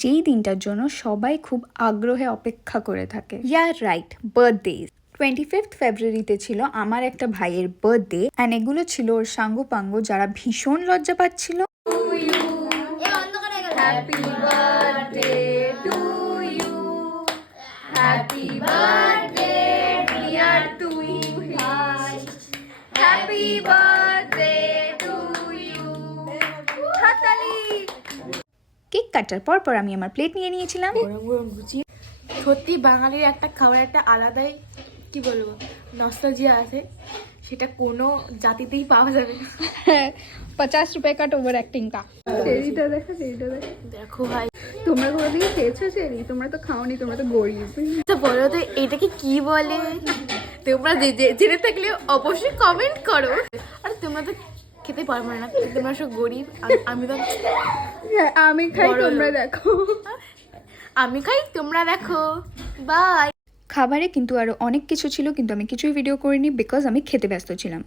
যেই দিনটার জন্য সবাই খুব আগ্রহে অপেক্ষা করে থাকে। Right, birthday. 25 ফেব্রুয়ারিতে ছিল আমার একটা ভাইয়ের বার্থডে অ্যান্ড এগুলো ছিল ওর সাঙ্গপাঙ্গ যারা ভীষণ লজ্জা পাচ্ছিল। Happy birthday to you, happy birthday dear to you, happy birthday to you. হাততালি। কেক কাটার পর আমি আমার প্লেট নিয়ে নিয়েছিলাম। সত্যি বাঙালির একটা খাবার একটা আলাদাই কি বলবো নস্টালজিয়া আছে, সেটা কোনো জাতিতেই পাওয়া যাবে না। 50 रुपए का ओवर एक्टिंग का। চেরিটা দেখো, চেরিটা দেখো। দেখো ভাই, তোমরা কোনোদিন খেয়েছো চেরি? তোমরা তো খাওনি, তোমরা তো গরিব। তো বলো তো এটাকে কি বলে? তোমরা জেনে থাকলে অবশ্যই কমেন্ট করো। আর তোমরা তো খেতে পারবো না, তোমরা সব গরিব, আমি তো আমি খাই, তোমরা দেখো। আমি খাই, তোমরা দেখো। বাই। খাবারে কিন্তু আরো অনেক কিছু ছিল, কিন্তু আমি কিছুই ভিডিও করিনি বিকজ আমি খেতে ব্যস্ত ছিলাম।